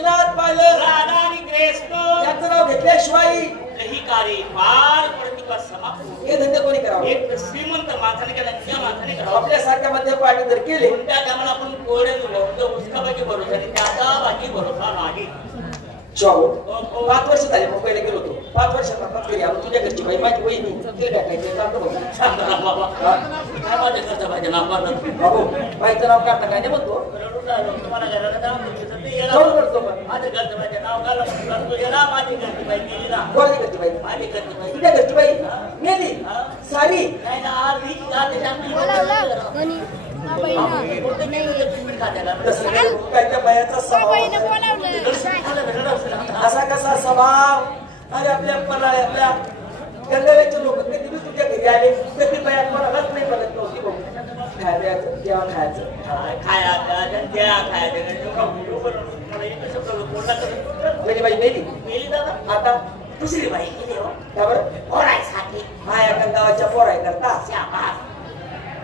वचनात पाहिलं राधा आणि कृष्ण याचं नाव घेतल्याशिवाय ही कार्य पार पडती का समाप्त हे धंदे कोणी करावं एक श्रीमंत माणसाने केला त्या माणसाने करावं आपल्यासारख्या मध्यपाणी जर केले कोणत्या कामाला आपण कोरडे तुला पुस्तकाची भरोसा आणि त्याचा बाकी भरोसा नाही शाहू 5 वर्ष झाले मुंबईला गेलो होतो 5 वर्षात घरी आलो तुझ्या घरची बाई माझी वहिनी ते टाकायचं बाबा काय माझ्या घरचा पाहिजे नाव बाबू बाईचं नाव काढता काय नाही म्हणतो तुम्हाला घराला नाव जाऊन करतो पण माझ्या घरचं माझे नाव घालतो याला माझी घरची बाई गेली ना कोणी घरची बाई माझी घरची बाई तुझ्या घरची बाई गेली सारी नाही ना आधी असा कसा स्वभाव आणि आपल्या आपल्या गंगावेचे लोक कधी बी तुझ्या घरी आले कधी बाया कोणालाच नाही बघत नव्हती बघ खायचं जेव्हा खायचं माझी बाई मेली आता दुसरी बाई गेली हो त्यावर पोरायसाठी माया गंगावाच्या पोराय करता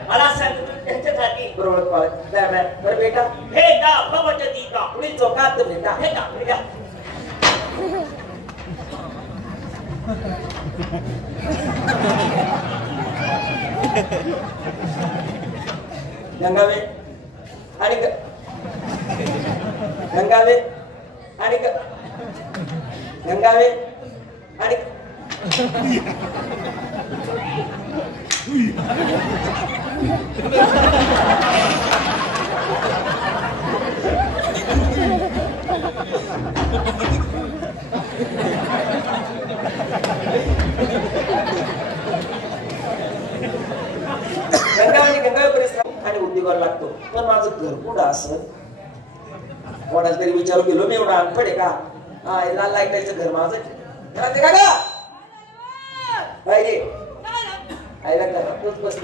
मला सांग त्यांच्यासाठी बरोबर बरं बेटा भेटा भवती का पुढील चौकात बेटा भेटा भेटा गंगावे आणि गंगावे आणि गंगावे आणि गंगावे परिसर आणि उद्योगाला लागतो पण माझं घर कुठं असं कोणाला तरी विचारू गेलो मी एवढा अनपड आहे का लाल लाईटाचं घर माझं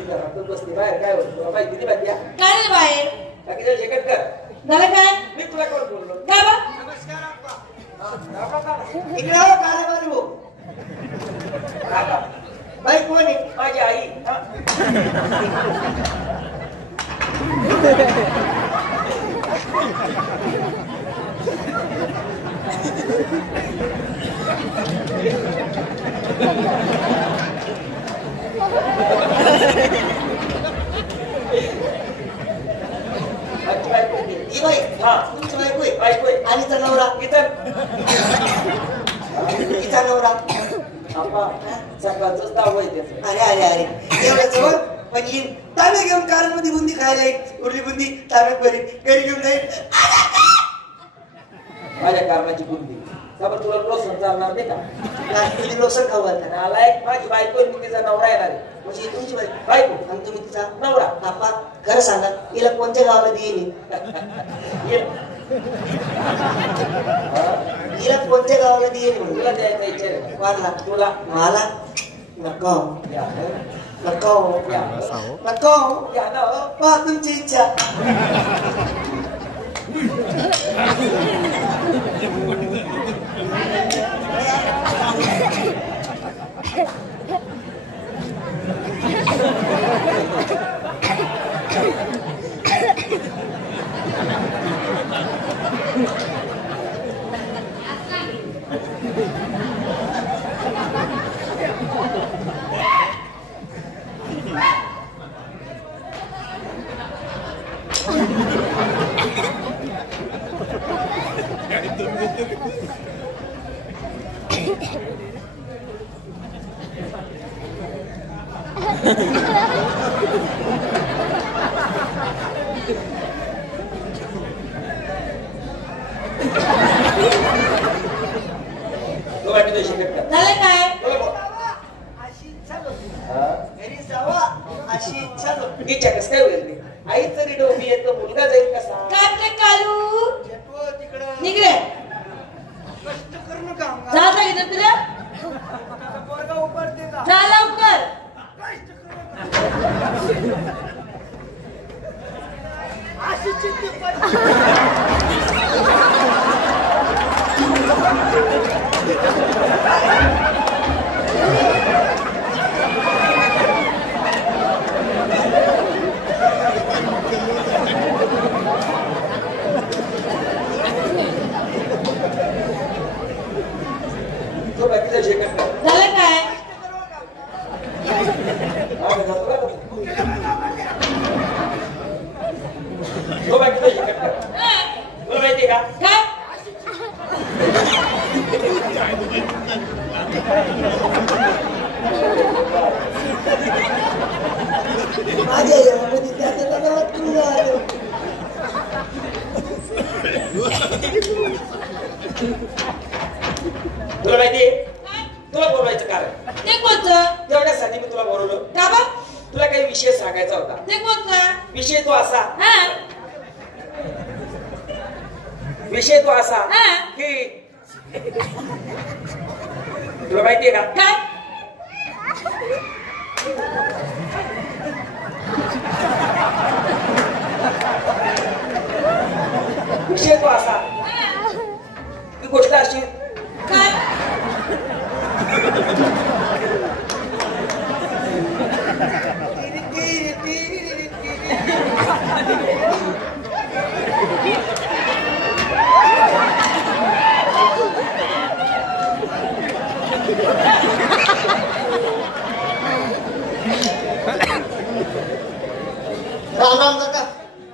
घरातच बसली बाहेर काय होत बाई किती बाकी काय बाहेर बाकीचं शेकट कर झालं काय मी तुला कोण बोललो काय बा इकडे हो बाई कोण आहे माझी आई आणि नवरा इथं नवरा सकाळच दाव आहे त्याचं अरे अरे अरे एवढं जवळ पण येईन ताब्या घेऊन कारमध्ये बुंदी खायला येईल उरली बुंदी ताब्यात बरी घरी घेऊन जाईल माझ्या कारणाची बुंदी त्यामुळे तुला लोसन चालणार नाही का तुझी लोसन खाऊ घालता आला एक माझी बायको मी तिचा नवरा येणार आहे म्हणजे तुमची बायको आणि तुम्ही तिचा नवरा बापा खरं सांगा हिला कोणत्या गावाला देईल हिला कोणत्या गावाला देईल तुला द्यायचा इच्छा वारला तुला मला नको नको नको तुमची इच्छा झालं काय घरी जावा अशी इच्छा होती इच्छा कस काय होईल आई तरी डोबी येतो मुलगा जाईल कसा काय कालू तिकडं निघले कष्ट करून काम जाता येतं तुला पोरगा उभारते का जा लवकर अशी चिंती तो बाकी तो इकडे कर. तुला माहितीये का काय माझ्या यामध्ये त्याच्या गावात तुला आलं. तुला माहितीये तुला बोलवायचं कारण ते कोणतं तेवढ्यासाठी मी तुला बोलवलं. का बा तुला काही विषय सांगायचा होता. ते कोणतं विषय तो असा हा विषय तो असा हा. की तुला माहितीये का काय विषय तो असा की गोष्ट अशी काय राम राम काका.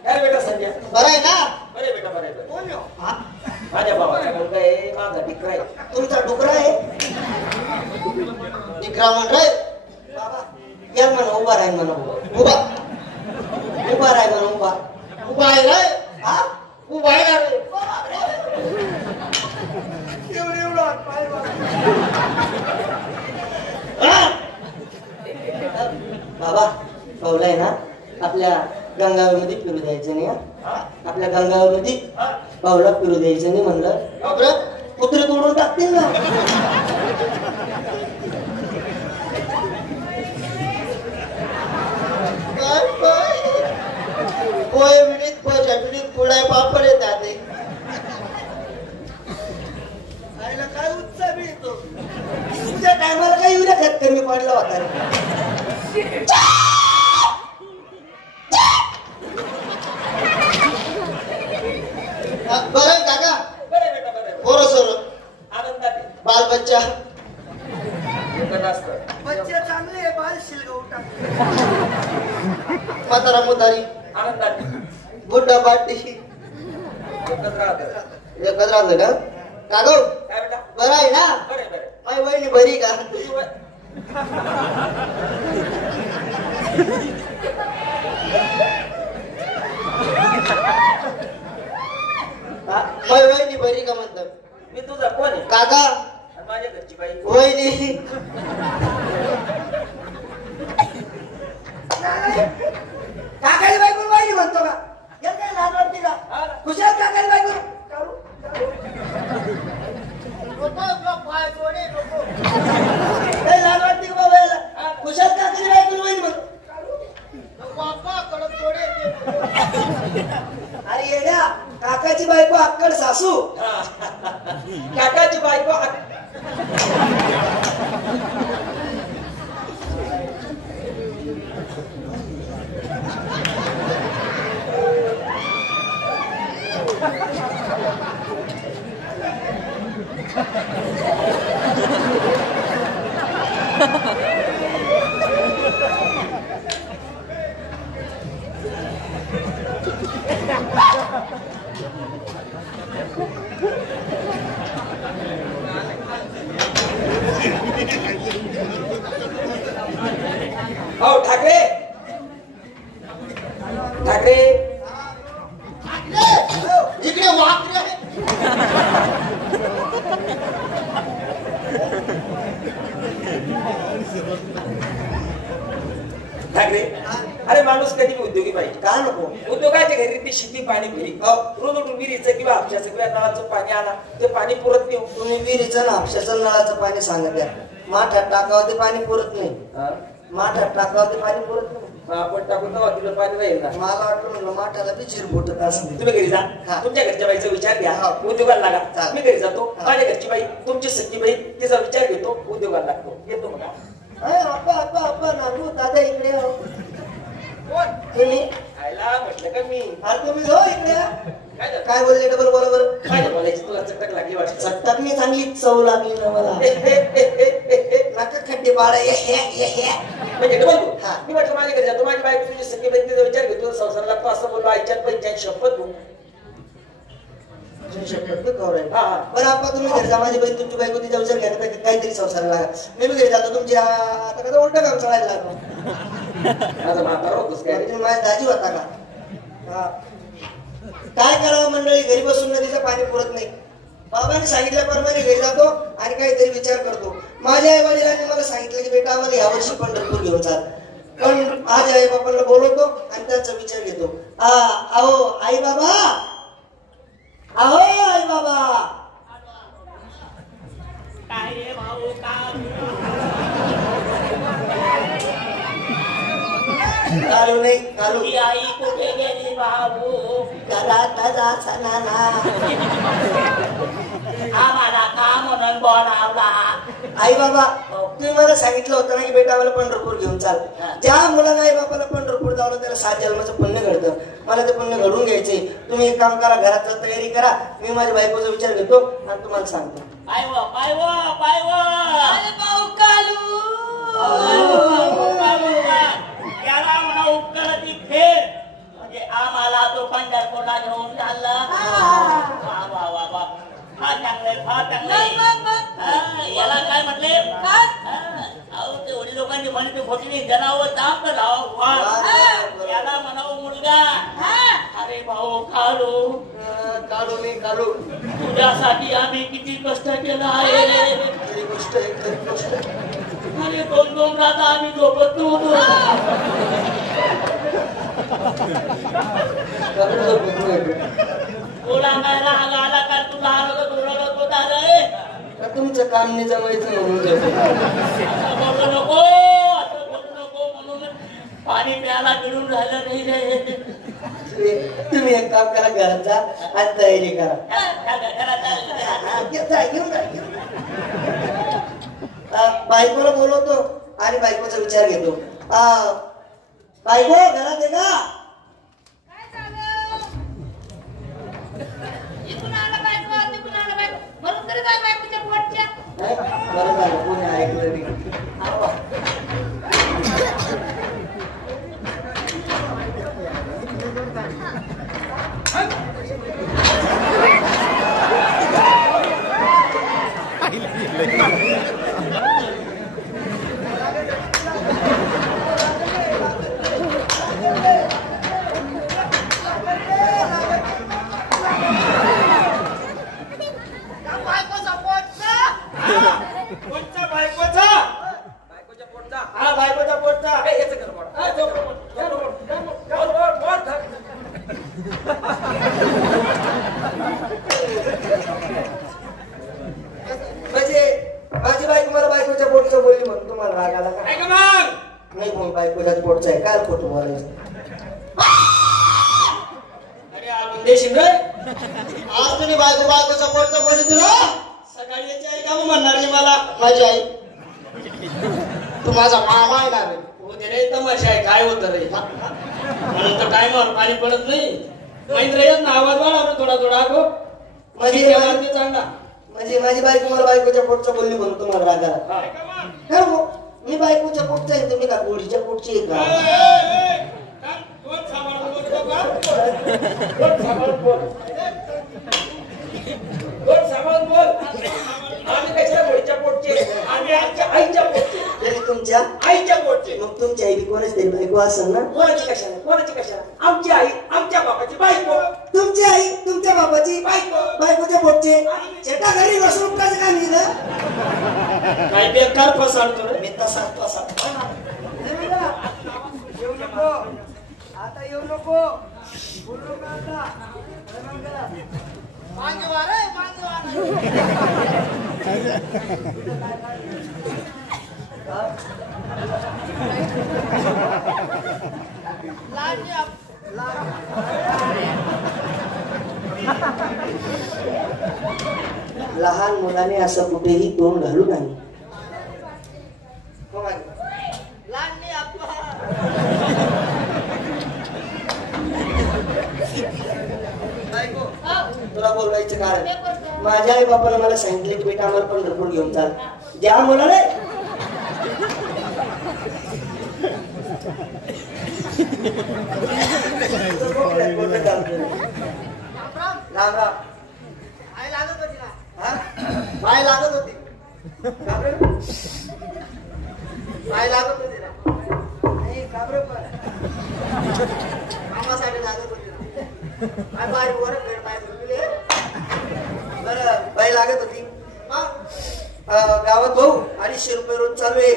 काय बेटा संजय बरं आहे ना? बरे बेटा बरे बरे. कोण हो? हा? माझ्या भावाचा मुलगा आहे माझा डिकरा आहे. तुमचा डुकरा आहे डिकरा म्हण रे बाबा. या म्हणा उभा राहील म्हणा. उभा उभा राहील म्हणा. उभा उभा आहे रे. हा उभा आहे ना रे. एवढं एवढं हात पाय बाबा पावलाय ना आपल्या गंगावरमध्ये फिरू द्यायचं नाही. आपल्या गंगावरमध्ये पावला फिरू द्यायचं नाही म्हणलं कुत्रे तोडून टाकतील ना. पोहे विडीत पोहे चटणीत कुडाय पापड येतात. काय उत्साह मिळतो तुझ्या टायमाला काही येऊ नका कमी पडला होता. बरं काका बरे बेटा बरे पोरं सोर आनंदात आहे. बाल बच्चा एकच असतं. बच्चे चांगले बाल शिलगवटा म्हातारा मुतारी आनंदात आहे. बुड्डा बाटी एकच राहतं. एकच राहतं का कागो काय बेटा बरं आहे ना? बरे बरे. माझी बहिणी बरी का? तुझी वय माझी बहिणी बरी का म्हणतात मी तुझा कोण आहे काका आणि माझ्या घरची बाई वहिनी काकाची बायको वहिनी म्हणतो का? यात काय लाज वाटते का? हा ना. खुशाल काकाची बायको काही लाज वाटते का बाबा याला? खुशाल काकाची बायको वहिनी म्हणतो. अरे येड्या काकाची बायको अक्कड सासू. काकाची बायको हो ठाकरे ठाकरे इकडे वाकरे ठाकरे अरे माणूस कधी उद्योगी पाहिजे का नको? उद्योगाच्या घरी ती शेती पाणी मिळेल रोज विहिरीचं किंवा हापशाचं किंवा नळाचं पाणी आणा ते पाणी पुरत नाही. तुम्ही विहिरीचं ना हापशाचं नळाचं पाणी सांगत आहे. माठात टाकावं ते पाणी पुरत नाही. माठात टाकावं ते पाणी पुरत नाही. आपण टाकून तेव्हा तिला पाणी राहील ना. मला वाटलं म्हणलं माठाला बी चिर फुटत असते. तुम्ही घरी जा हा. तुमच्या घरच्या बाईचा विचार घ्या हा. उद्योगाला लागा. चालेल. मी घरी जातो हा. माझ्या घरची बाई तुमची सख्खी बाई तिचा विचार घेतो उद्योगाला लागतो. येतो बघा. अप्पा नानू दादा इकडे हो. कोण तुम्ही खायला म्हटलं का मी अरे तुम्ही हो इकडे या. काय झालं? काय बोलले डबल बोला बरं. काय बोलायची तुला चटक लागली वाटत. चटकनी चांगली चव लागली ना मला. नका खड्डे ते बाळ हे म्हणजे बोल तू. हा. मी म्हटलं माझ्या घरी जातो माझी बायको तुझी सखी बहिणीचा विचार घेतो संसाराला तू असं बोललो आईच्या पंचायत शपथ तू. हा, हा. बरं आपण तुम्ही घरी जा माझी बहीण तुमची बायको तिचा विचार घ्या तर काहीतरी संसाराला लागा. मी घरी जातो तुमची आता कसं उलट काम चालायला लागलो. माझा म्हातारा होतोस काय तुम्ही माझ्या दाजी होता का? हा. काय करावं मंडळी घरी बसून नदीचं पाणी पुरत नाही. बाबांनी सांगितल्याप्रमाणे घरी जातो आणि काहीतरी विचार करतो. माझ्या आई वडिलांनी मला सांगितलं की बेटा आम्हाला यावर्षी पंढरपूर घेऊन चाल. पण माझ्या आई बाबांना बोलवतो आणि त्यांचा विचार घेतो. अहो आई बाबा, अहो आई बाबा. काय रे भाऊ कालू नाही कालू तुझी आई कुठे गेली भाऊ घरात जाना आम्हाला का म्हणून बोलावला आई बाबा तुम्ही मला सांगितलं होतं ना की बेटा मला पंढरपूर घेऊन चाल. ज्या मुलाला आई बाबाला पंढरपूर जावलं त्याला 7 जन्माचं पुण्य घडतं. मला ते पुण्य घडून घ्यायचे. तुम्ही एक काम करा घरात तयारी करा. मी माझ्या बायकोचा विचार घेतो आणि तुम्हाला सांगतो. अरे भाऊ कालू त्याला म्हणा उपकार ती फेर म्हणजे आम्हाला तो पंढरपूरला घेऊन चालला. वा वा वा वा फार चांगले फार चांगले. याला काय म्हटले अहो ते वडील लोकांनी म्हणते खोटी जनावर ताप याला म्हणावं मुलगा. अरे भाऊ काढू काढू मी काढू तुझ्यासाठी आम्ही किती कष्ट केलं आहे. गोष्ट एक गोष्ट अरे 2-2 रात्र आम्ही झोपत नव्हतो. तुला काय राग आला का तुला रडत होता रे. तुमचं काम नाही जमायचं म्हणून असं बोलू नको म्हणून पाणी प्यायला गिळून राहिलं नाही रे. तुम्ही एक काम करा घरात जा आणि तयारी करा. बायकोला बोलवतो आणि बायकोचा विचार घेतो. बायको घरात आहे का? बरं झालं कोणी ऐकलं नाही. म्हणजे माझी बायको मला बायकोच्या पोटचं बोलली म्हणून तुम्हाला राग आला का? नाही कोण बायकोच्याच पोटचं आहे काय खोटं बोलायचं. आज तुम्ही बायकोच्या पोटचं बोलली तुला सकाळी याची आई का म्हणणार नाही मला माझी आई. तू माझा मामा आहे ना रे तमाशा आहे काय होतं रे म्हणून तर टायमावर पाणी पडत नाही. महेंद्र येत ना आवाज वाढव थोडा थोडा गो म्हणजे चांगला. म्हणजे माझी बायको मला बायकोच्या पोटचं बोलली म्हणून तुम्हाला राग आला. मी बायकोच्या पोटचं आहे तुम्ही का गोडीच्या पोटची आहे का? आम्ही आमच्या आईच्या पोटचे. तुमच्या आईच्या पोटचे. मग तुमची आई कोणाच तरी बायको असेल ना? कोणाची कशाला आमची आई आमच्या बापाची बायको. तुमची आई तुमच्या बापाची बायको. बायकोच्या पोटचे. शेता घरी बसून कसं काय निघलं? काय बेकार फसाडतो रे. मी तसा येऊ नको आता येऊ नको बोलू नका लहान मुलाने असं कुठेही तोंड घालू नाही. तुला बोलवायचं कारण माझ्या आई बापाला मला सांगितले की बेटा आम्हाला पंढरपूर घेऊन चाल. ज्या मुलाने लागा आई लागत होती ना. हा पाय लागत होती का बरं? आई लागत होती ना. नाही का बरं पण कामासाठी लागत होती ना. आई बाई वर घर बाई झोपले. बरं बाई लागत होती मग गावात भाऊ 250 रुपये रोज चालू आहे.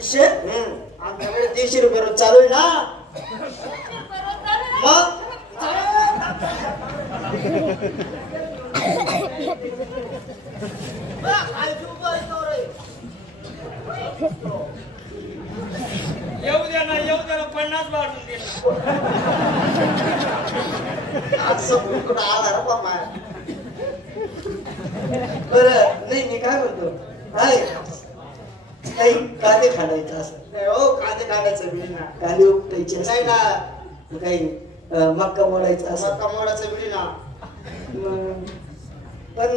250? आमच्याकडे 300 रुपये रोज चालू आहे ना. मग येऊ द्या ना 50 वाढून दे असं कुठं आला रे बाबा. बरं नाही मी काय म्हणतो काय काही कांदे खाण्याचं असं नाही हो, कांदे काढायचं बिडी ना. कांदे उपटायचे नाही ना. काही मक्का मोडायचा असं मका मोडाचं बिडी ना. मग पण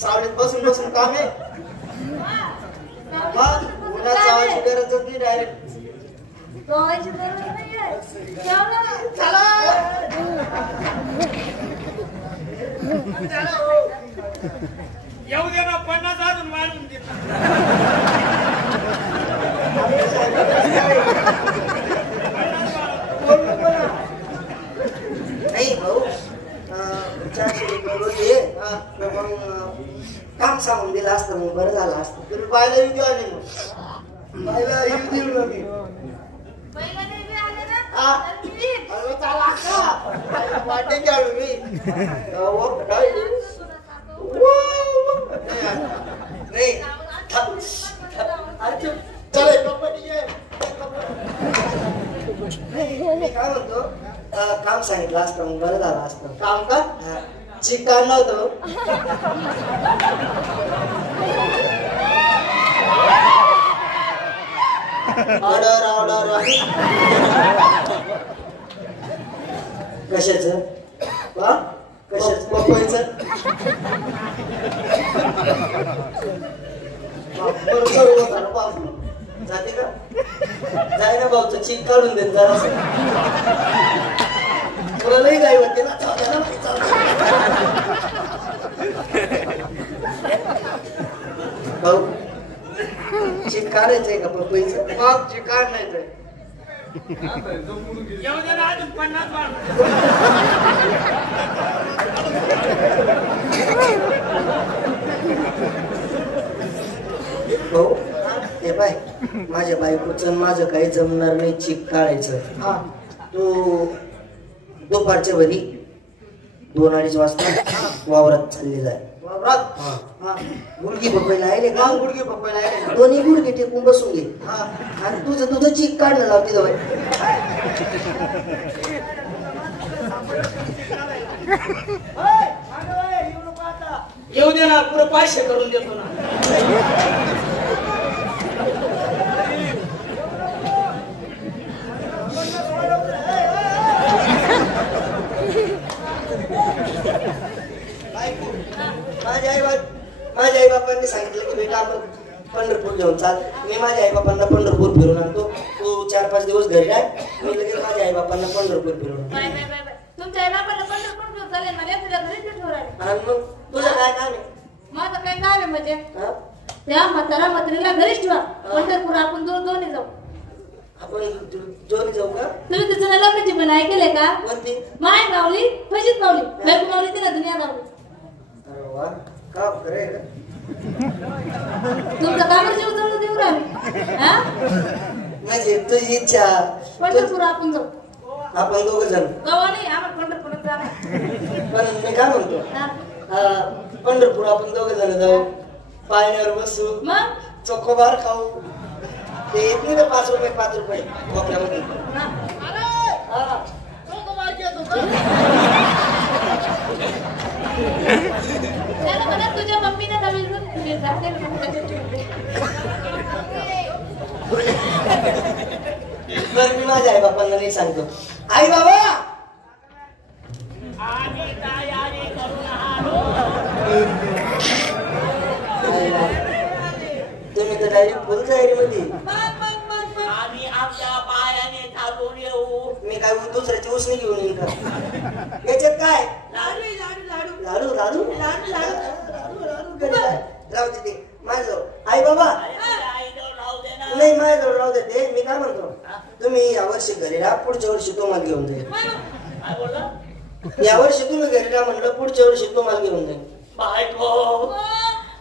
सावलीत बसून बसून काम आहे. मग उन्हात जावायची गरजच नाही. डायरेक्ट येऊ द्या ना 50 अजून वाढून दे नाही भाऊ 400 रुपये रोज आहे. मग काम सांगून दिलं असतं मग बरं झालं असतं. तुम्ही पाहिलं येऊ द्या नाही मग. बाईला येऊ देऊ नका. अरे चला का वाटे घ्यावी मी. नाही चले कंपनी ये. मी काय म्हणतो काम सांगितलं असतं मग बरं झालं असतं. काम का चिकन नव्हतं ऑर्डर कशाचं कशाचं पपईचं. जाते का जाय ना भाऊ चीक काढून देत जरा तुला नाही गाई वाटते ना भाऊ चीक काढायचंय का पपईचं मग जे काय नाही ते. येऊ द्या ना अजून 50 वाढून भाऊ हे पाय माझ्या बायकोचं माझं काही जमणार नाही चीक काढायचं. हा तू दुपारच्या वरी 2-2:30 वाजता वावरात चालले जाय. वावरात. हा हा गुडगी पपईला आले का मग गुडघे पपईला आहे. दोन्ही गुडघे टेकून बसून घे हा आणि तुझं चीक काढणं लावते जवळ. येऊ दे ना पुढे 500 करून देतो ना. माझ्या आई बापांनी सांगितलं की बेटा आपण पंढरपूर घेऊन चाल. मी माझ्या आई बापांना पंढरपूर फिरून आणतो. तू 4-5 दिवस घरी राह. मी लगेच माझ्या आई बापांना पंढरपूर फिरून तुमच्या बापाला पंढरपूर घेऊन चालेल मला तुला घरी ठेवून राहिले. आणि मग तुझं काय काम आहे? माझं काय काम आहे म्हणजे हा? त्या म्हातारीला घरीच ठेवा. पंढरपूर आपण दोन्ही जाऊ. आपण दोन्ही जाऊ का? तुम्ही तिचं लग्नाची पण ऐकले का? कोणती? माय गावली फजित गावली बायको गावली तिला दुनिया गावली. अरे वा का खरंय का? तुमचं कामावर जीव जवळ देऊ राहिले. हा म्हणजे तुझी इच्छा पंढरपूर आपण जाऊ. आपण दोघं जण. गावा नाही आम्हाला पंढरपूरात जाणार. पण मी काय म्हणतो हा. पंढरपूर आपण दोघं जण जाऊ. पायण्यावर बसू. मग चोकोबार खाऊ. ते येत नाही तर 5 रुपये 5 रुपये खोकल्यामध्ये. हा. त्याला म्हणा तुझ्या मम्मीने नवीन बरं मी माझ्या आई बापांना नाही सांगतो. आई बाबा आम्ही तयारी करून आलो. तुम्ही तर डायरेक्ट फुल तयारीमध्ये. आम्ही आमच्या पायाने चालून येऊ. मी काय दुसऱ्याची उसणी घेऊन येईन का? याच्यात काय लाडू लाडू लाडू या वर्षी तुम्ही घरी राहा म्हणलं, पुढच्या वर्षी तुम्हाला घेऊन जाईल. बायको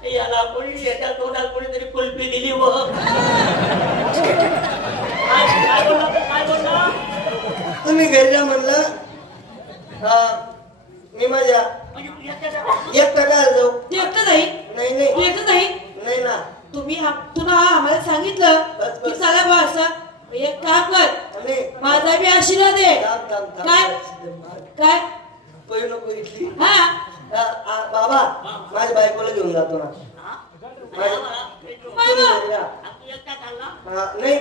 याला कोणी याच्या तोंडात कोणीतरी कुल्फी दिली व काय बोलला तुम्ही घरी राहा म्हणलं. मी माझ्या एकटा काय जाऊ. तू एकटं नाही, नाही तू नाही एकटं नाही. नाही ना. तुला आम्हाला सांगितलं की चला बा असं एक काम कर, आणि माझा बी आशीर्वाद आहे. काय काय पहिली नको इथली. हा बाबा माझ्या बायकोला घेऊन जातो ना. नाही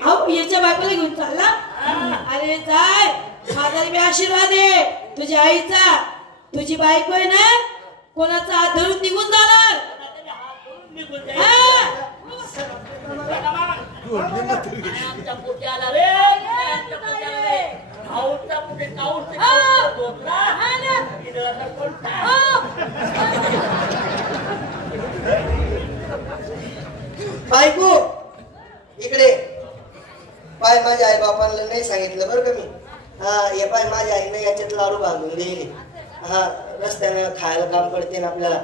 अहो याच्या बायकोला घेऊन चालला. अरे जाय, माझा बी आशीर्वाद आहे तुझ्या आईचा. तुझी बायको आहे ना, कोणाचा हात धरून निघून जाणार. आमच्या पोट्याला रे, आमच्या पोट्याला रे, आऊटचा पुढे बायको इकडे पाय. माझ्या आई बापांना नाही सांगितलं बरं का मी. हे पाय माझ्या आईने याच्यात लाडू बांधून दिले. रस्त्याने खायला काम पडते ना आपल्याला.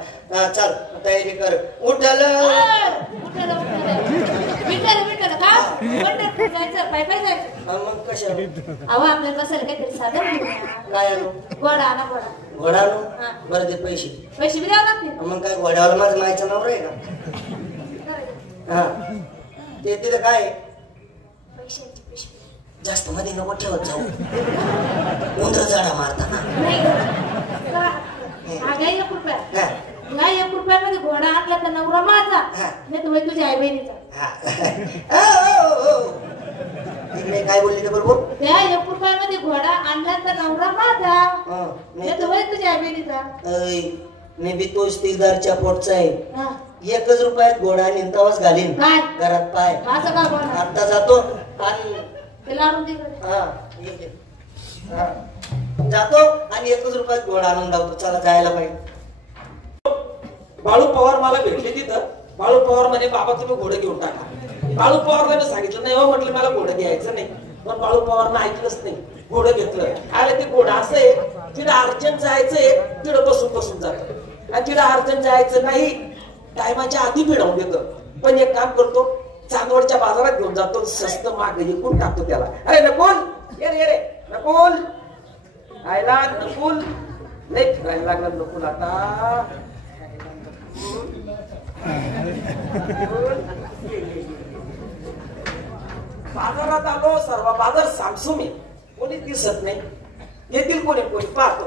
चल तयारी कर. उठलं मग कशा अहो आपल्याला बसायला काहीतरी साधन काय आणू. घोडा आणा, घोडा. घोडा आणू. बरं ते पैसे पैसे बी द्यावं लागते. मग काय घोड्यावर माझं मायचं नाव आहे का. हा ते तिथं काय जास्त मध्ये नको ठेवत जाऊ. उंदर जाडा मारताना. नाही 1 रुपया. नाही 1 रुपयामध्ये घोडा आणला तर नवरा माझा, नाही तर तुझ्या आई बहिणीचा. इकडे काय बोलली बरोबर. त्या 1 रुपयामध्ये घोडा आणला तर नवरा माझा, नाही तर तुझ्या आई बहिणीचा. मी बी तोच 30,000च्या पोटचा आहे. 1 रुपयात घोडा निंतावाच घालीन घरात पाय. आता जातो आणि जातो आणि 1 रुपयात घोडा आणून लावतो. चला जायला पाहिजे. बाळू पवार मला भेटले तिथं. बाळू पवार म्हणे बाबा तुम्ही घोडे घेऊन टाका. बाळू पवारला मी सांगितलं नाही हो, म्हटलं मला घोडं घ्यायचं नाही. पण बाळू पवारनं ऐकलंच नाही, घोडं घेतलं. अरे ते घोडं असं आहे, तिथं अर्जंट जायचंय, तिथं बसून बसून जात. आणि तिथं अर्जंट जायचं नाही, टायमाच्या आधी भिडवून देतं. पण एक काम करतो, चांदवडच्या बाजारात घेऊन जातो, स्वस्त माग विकून टाकतो त्याला. अरे नकुल ये रे नकुल, आयला नकुल नाही फिरायला लागला नकुल आता. बाजारात आलो, सर्व बाजार सामसूम आहे, कोणी दिसत नाही. येतील कोणी कोणी पाहतो.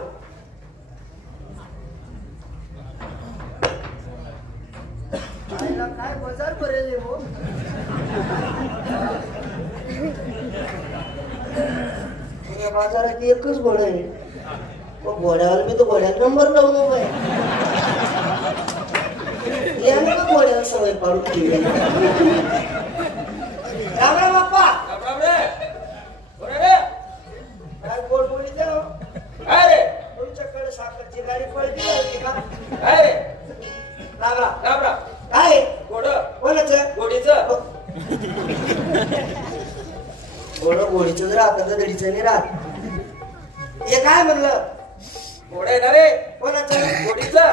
काय बाजार भरेल हो. बाजारात एकच घोडा आहे. घोड्यावर मी तो घोड्याला नंबर लावून उभा आहे. याने का घोड्याला सवय पाडून ठेवली. राम राम बाप्पा. राम रे. कोण रे? काय गोड बोली द्या. काय रे? तुमच्याकडे साखरची गाडी पळती होती का. काय रे? राम राम. राम राम. काय घोड कोणाचं. घोडीचं. घोड घोडीचं राहत दडीचं नाही राहत. हे काय म्हणलं. घोडा आहे ना रे. कोणाचं. घोडीचं.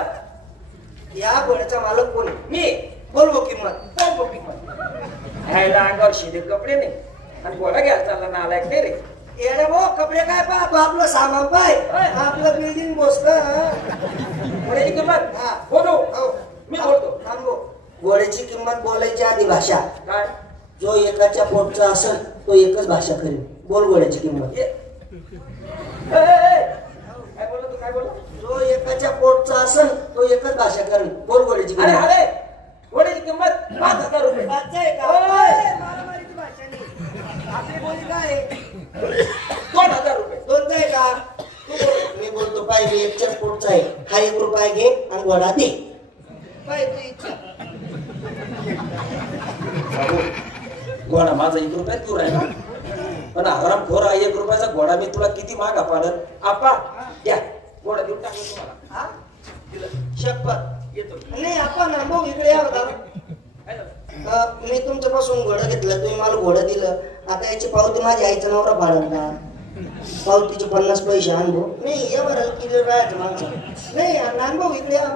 या घोड्याचा मालक कोण. मी. बोलवो किंमत. बोलवो किंमत. ह्याला अंगावर शिदे कपडे नाही आणि घोडा घ्यायला चालला ना आलाय नाही रे. येणे भाऊ कपडे काय पाहतो, आपलं सामान पाय, आपलं बिल्डिंग बसलं. घोड्याची किंमत. हा. बोलू. हो. मी बोलतो. थांबो. घोड्याची किंमत बोलायची आधी भाषा. काय. जो एकाच्या पोटचा असेल तो एकच भाषा करेल. बोल घोड्याची किंमत. काय बोलला तू, काय बोलला. जो एकाच्या पोटचा असेल तो एकच भाषा करेल. बोल घोड्याची अरे किंमत. अरे घोड्याची किंमत 5,000 रुपये. बादशाह आहे का. मारामारीची भाषा नाही. आपली बोली काय आहे. 2,000 रुपये. दोनचा आहे का. तू बोल. मी बोलतो पाय मी एकच्याच पोटचा आहे. हा 1 रुपया घे आणि घोडा दे. पाय तू इच्छा. घोडा माझा 1 रुपयात घेऊन राहिला. पण आराम खोर 1 रुपयाचा घोडा मी तुला किती मागा पाडत. आपा द्या घोडा देऊन टाकलं तुम्हाला. हा शपथ येतो. नाही आपण भाऊ इकडे या होता. काय झालं? मी तुमच्यापासून घोडं घेतलं, तुम्ही मला घोडं दिलं. आता याची पावती माझ्या आईचं नवरा पाडत का. पावतीचे 50 पैसे अनुभव नाही या बरं किती राहायचं माणसं नाही अनुभव इकडे या.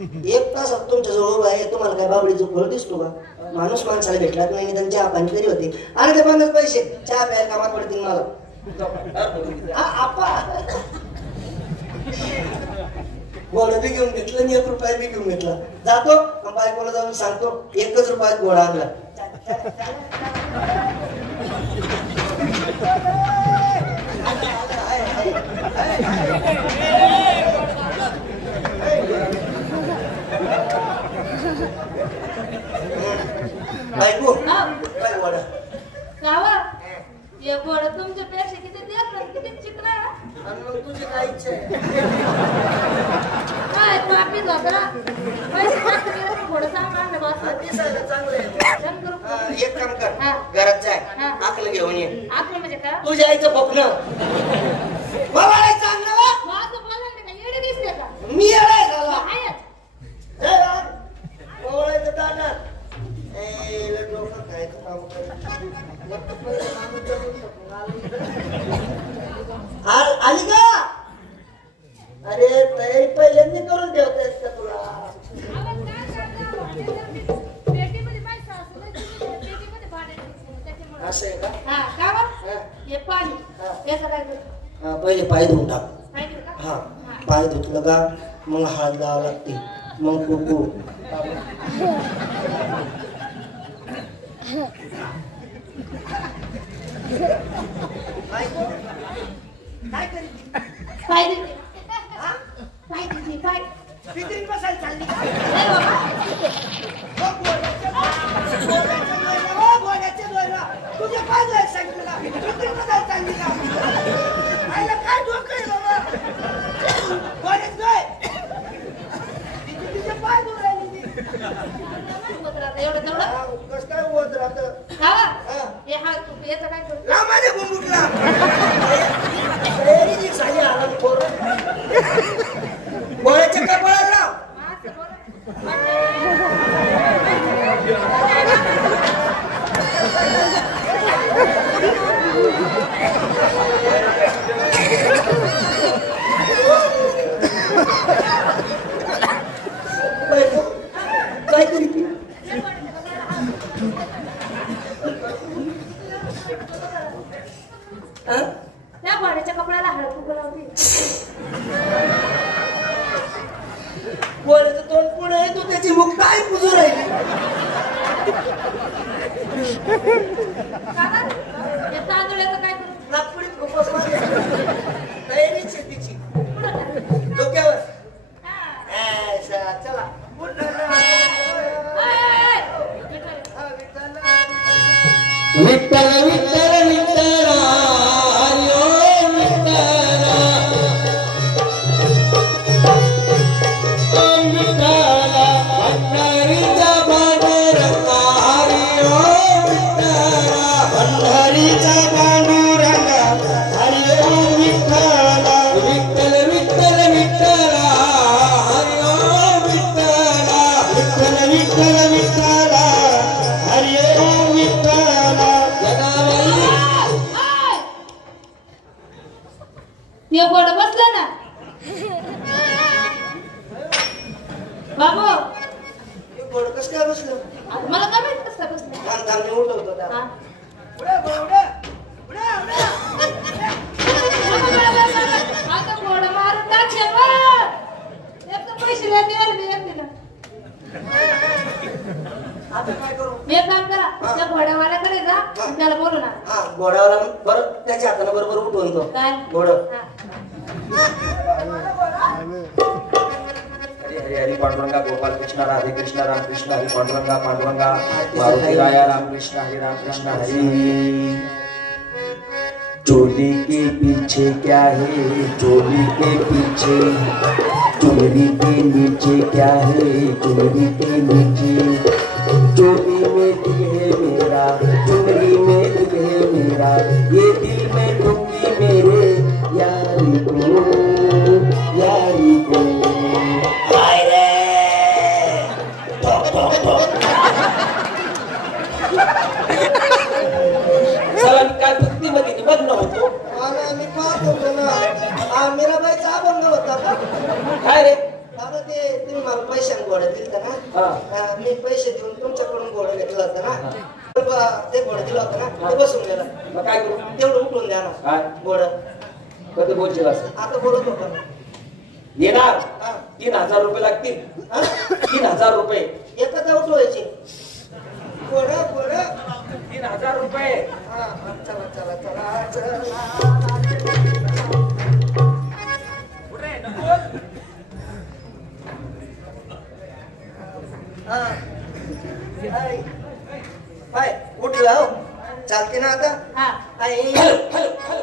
1 तासात तुमच्या जवळ उभा आहे तुम्हाला काय बाबडीचा फळ दिसतो का माणूस माणसाला भेटलाच नाही त्यांनी चहा पाणी तरी होते आणि ते 50 पैसे चहा प्यायला कामात पडतील मला घोडा बी घेऊन घेतलं आणि 1 रुपया बी घेऊन घेतला जातो बायकोला जाऊन सांगतो 1 रुपयात घोडा आणला. बायको काय घोडा गावा हे घोडा तुमच्यापेक्षा किती देखणं किती चिकन आहे आणि मग तुझी काय इच्छा आहे काय माफी धोतरा पैसे जास्त गेले तर घोडा चांगला आणलं बस दिसायला चांगलं आहे. एक काम कर घरात जाय आकलं घेऊन ये आपलं म्हणजे का तुझ्या आईचं बघणं बोलायचं आणलं माझं बोलणं का येडे दिसते का मी येणार झाला आहेच बोलायचं दादा डोकं काय काम आली का अरे तयारी पहिल्यांदा करून ठेवतायस का तुला असं आहे का हा का बा? हे पाणी याचं काय करू पहिले पाय धुवून टाक पाहिजे का हा पाय धुतलं का मग हात द्यावा लागते मग कुकू काय करीत पाहिजे पाहिजे पाय पितरी बसायला चालली का? नाही बाबा गोड्याच्या दोयला तुझे काय जायला सांगितलं का? पितरी बसायला चालली का? आईला काय डोकं आहे बाबा? गोड्याचं दोय. तिचे पाय धुवून राहिली ती. एवढं तेवढं कसं काय होत राहतं गावा हे हा तू याचं काय करू माझ्या बुंबुटला तयारी साडी आराम करू गोळ्याच्या कपाळाला लाव असं बोला काय करी ती त्या घोड्याच्या कपड्याला हळद कुंकू लावते गोळ्याचं तोंड पुढे आहे तू त्याची मुख काय पुजू राहिली काका हे तांदूळाचं काय करू नागपुडीत खूपच तयारी शेतीची पुढं का? डोक्यावर हा. चला विठ्ठल विठ्ठल विठ्ठला हरिओ विठ्ठला ओम विठ्ठला पंढरीचा पांडुरंगा हरिओ विठ्ठला पंढरीचा पांडुरंगा हरिओ विठ्ठला विठ्ठल विठ्ठल विठ्ठला हरिओ विठ्ठला विठ्ठल विठ्ठल विठ्ठला हरिओ विठ्ठला जगाबाई ते घोडं बसलं ना बाबू गोड कसं काय बसलं आता मला काय माहित कसं बसलं थांब थांब मी उठवतो त्याला हा. आता घोडं मारून टाकशे बा. एकतर पैसे द्यायचे यार मी एकटीला. आता काय करू मी एक काम करा त्या घोड्यावाल्याकडे जा आणि त्याला बोलू ना हा घोड्याला बरं त्याच्या हाताला बरोबर उठवून तो काय घोड हा. हरी हरी पांडुरंगा गोपाल कृष्ण राधे कृष्ण राम कृष्ण हरी पांडुरंगा पांडुरंगा मारुति राया राम कृष्ण हरी चोली के पीछे क्या है चोली के पीछे चुनरी के नीचे क्या है चुनरी के नीचे चोली में दिल है मेरा चुनरी में दिल है मेरा ये दिल में दूंगी मेरे यारी को हाय रे ठोक ठोक ठोक चला मी काय भक्तीमध्ये निमग्न होतो मला काय रे दादा ते तुम्ही मला पैशाने घोडा दिलता ना मी पैसे देऊन तुमच्याकडून घोडा घेतला होता ना ते घोडा दिला होता ना ते बसून गेला मग काय करू तेवढं उठून द्या ना काय घोडा कधी बोलशील असं आता बोलत होता ना येणार हा. 3000 रुपये लागतील हा? 3000 रुपये एखादा उठवायचे घोडा घोडा 3000 रुपये हा चला चला चला चला हाय उठला हो चालते ना आता हा आई हॅलो हॅलो हॅलो